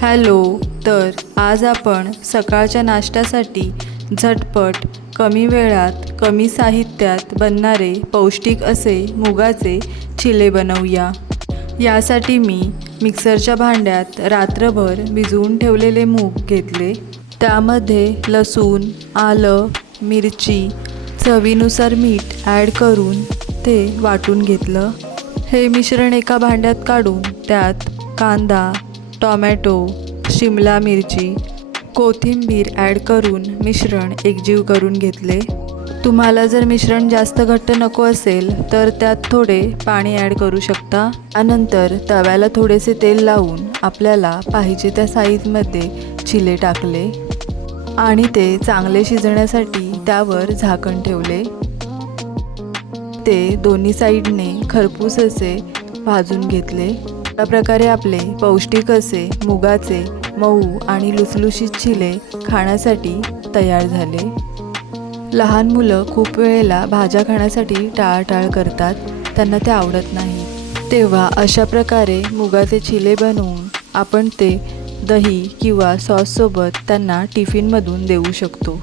Hello. तर आज आपण सकाळच्या नाश्त्यासाठी झटपट कमी वेळात कमी साहित्यात बनणारे पौष्टिक असे मुगाचे चिले बनवूया. यासाठी मी मिक्सरच्या भांड्यात रात्रभर भिजवून ठेवलेले मूग घेतले. त्यामध्ये लसूण, आलं, मिरची, चवीनुसार मीठ ॲड करून ते वाटून घेतलं. हे मिश्रण एका भांड्यात काढून त्यात कांदा, टोमॅटो, शिमला मिरची, कोथिंबीर ॲड करून मिश्रण एकजीव करून घेतले. तुम्हाला जर मिश्रण जास्त घट्ट नको असेल तर त्यात थोडे पाणी ॲड करू शकता. त्यानंतर तव्याला थोडेसे तेल लावून आपल्याला पाहिजे त्या साईजमध्ये चिले टाकले आणि ते चांगले शिजण्यासाठी त्यावर झाकण ठेवले. ते दोन्ही साईडने खरपूस असे भाजून घेतले. अशा प्रकारे आपले पौष्टिक असे मुगाचे मऊ आणि लुसलुशीत चिले खाण्यासाठी तयार झाले. लहान मुलं खूप वेळेला भाज्या खाण्यासाठी टाळाटाळ करतात, त्यांना ते आवडत नाही. तेव्हा अशा प्रकारे मुगाचे चिले बनवून आपण ते दही किंवा सॉससोबत त्यांना टिफिनमधून देऊ शकतो.